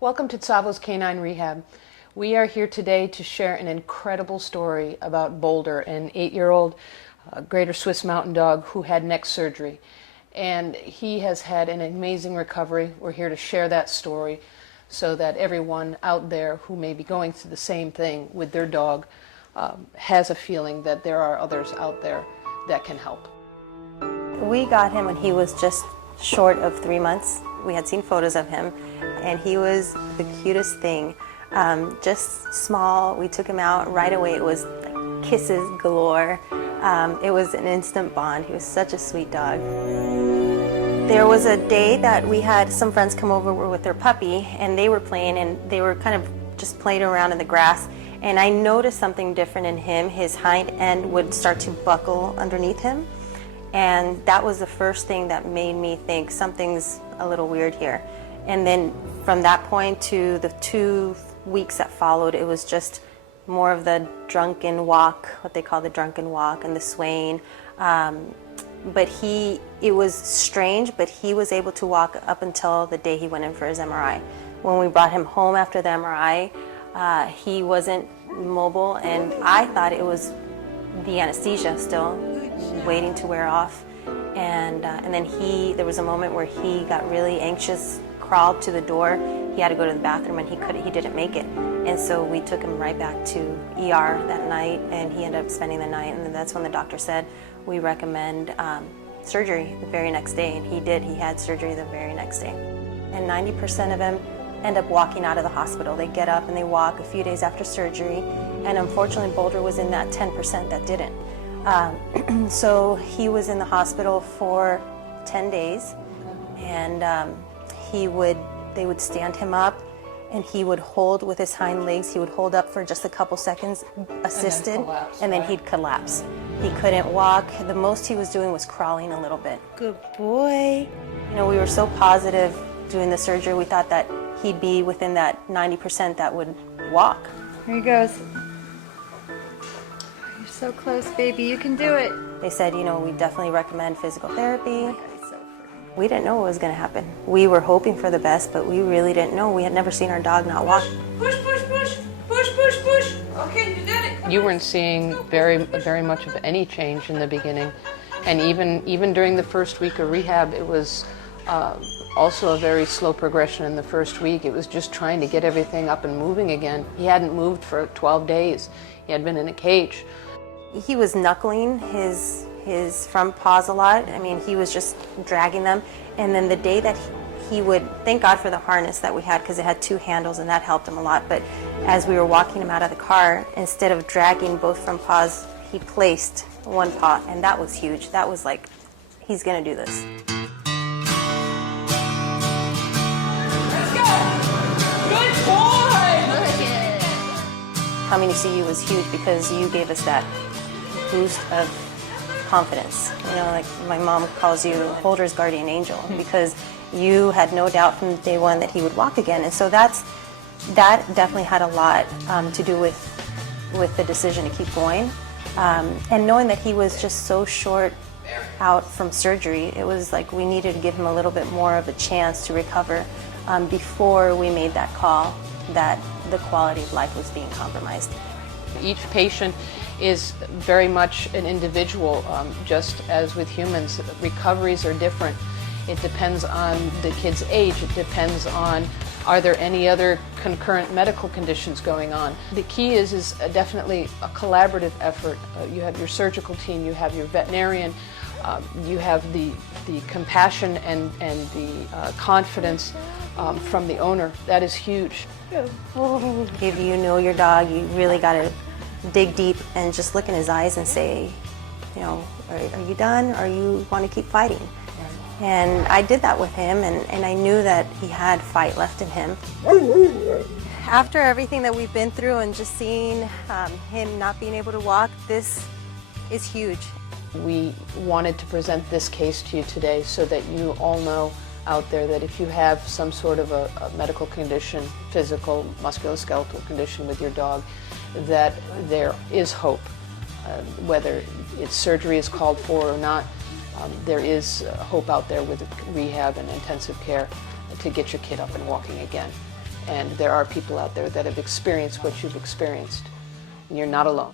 Welcome to Tsavos Canine Rehab. We are here today to share an incredible story about Boulder, an 8-year-old Greater Swiss Mountain Dog who had neck surgery. And he has had an amazing recovery. We're here to share that story so that everyone out there who may be going through the same thing with their dog has a feeling that there are others out there that can help. We got him when he was just short of 3 months. We had seen photos of him, and he was the cutest thing. Just small. We took him out right away. It was like kisses galore. It was an instant bond. He was such a sweet dog. There was a day that we had some friends come over with their puppy, and they were playing, and they were kind of just playing around in the grass. And I noticed something different in him. His hind end would start to buckle underneath him. And that was the first thing that made me think something's a little weird here. And then from that point to the 2 weeks that followed, it was just more of the drunken walk, what they call the drunken walk, and the swaying. But it was strange, but he was able to walk up until the day he went in for his MRI. When we brought him home after the MRI, he wasn't mobile, and I thought it was the anesthesia still waiting to wear off. And then there was a moment where he got really anxious, crawled to the door. He had to go to the bathroom, and he didn't make it. And so we took him right back to ER that night, and he ended up spending the night. And then that's when the doctor said, we recommend surgery the very next day. And he did. He had surgery the very next day. And 90% of them end up walking out of the hospital. They get up and they walk a few days after surgery. And unfortunately, Boulder was in that 10% that didn't. So he was in the hospital for 10 days, and they would stand him up, and he would hold with his hind legs. He would hold up for just a couple seconds, assisted, and then he'd collapse. He couldn't walk. The most he was doing was crawling a little bit. Good boy. You know, we were so positive doing the surgery. We thought that he'd be within that 90% that would walk. Here he goes. So close, baby. You can do it. They said, you know, we definitely recommend physical therapy. We didn't know what was going to happen. We were hoping for the best, but we really didn't know. We had never seen our dog not walk. Push, push, push, push, push, push. Okay, you did it. You weren't seeing very much of any change in the beginning, and even during the first week of rehab, it was also a very slow progression in the first week. It was just trying to get everything up and moving again. He hadn't moved for 12 days. He had been in a cage. He was knuckling his front paws a lot. I mean, he was just dragging them. And then the day that he would, thank God for the harness that we had, because it had 2 handles, and that helped him a lot. But as we were walking him out of the car, instead of dragging both front paws, he placed one paw, and that was huge. That was like, he's gonna do this. Let's go. Good boy. Coming to see you was huge because you gave us that boost of confidence. You know, like my mom calls you Boulder's guardian angel, because you had no doubt from day one that he would walk again. And so that definitely had a lot to do with the decision to keep going. And knowing that he was just so short out from surgery, it was like we needed to give him a little bit more of a chance to recover before we made that call that the quality of life was being compromised. Each patient is very much an individual, just as with humans. Recoveries are different. It depends on the kid's age. It depends on, are there any other concurrent medical conditions going on? The key is definitely a collaborative effort. You have your surgical team, you have your veterinarian, you have the compassion and the confidence from the owner. That is huge. If you know your dog, you really got to dig deep and just look in his eyes and say, you know, are you done, or you want to keep fighting? And I did that with him, and I knew that he had fight left in him. After everything that we've been through and just seeing him not being able to walk, this is huge. We wanted to present this case to you today so that you all know out there that if you have some sort of a medical condition, physical, musculoskeletal condition with your dog, that there is hope. Whether it's surgery is called for or not, there is hope out there with rehab and intensive care to get your kid up and walking again. And there are people out there that have experienced what you've experienced, and you're not alone.